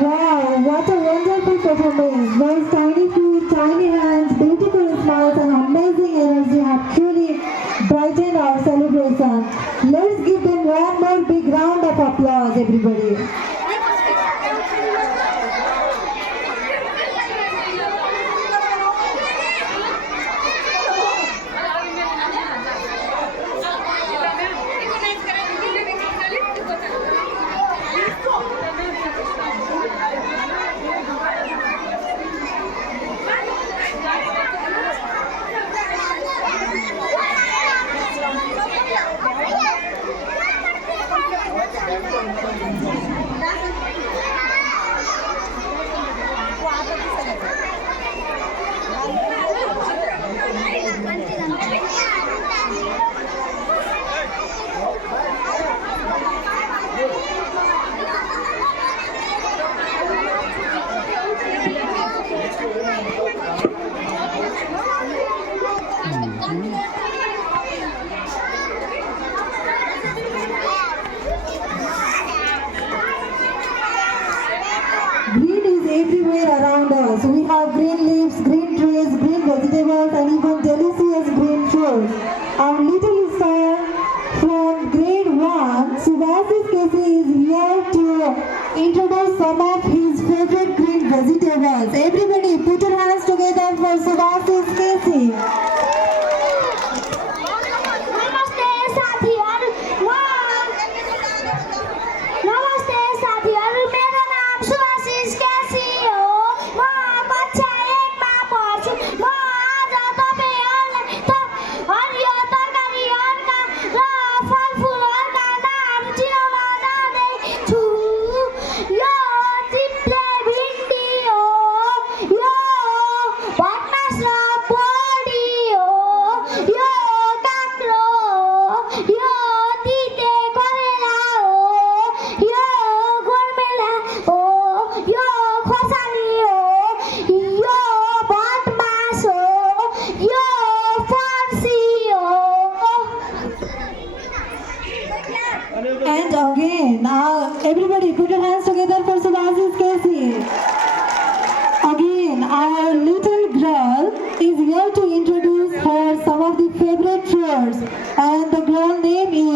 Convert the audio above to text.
Wow, what a wonderful performance. Those tiny feet, tiny hands, beautiful smiles and amazing energy have truly brightened our celebration. Let's give them one more big round of applause, everybody. Green is everywhere around us. We have green leaves, green trees, green vegetables, and even delicious green fruits. Our little star from grade 1, Subhasis Casey, is here to introduce some of his favorite green vegetables. Everybody put your hands together for Subhasis Casey. And again, everybody put your hands together for Subhasis Casey. Again, our little girl is here to introduce her some of the favorite fruits, and the girl name is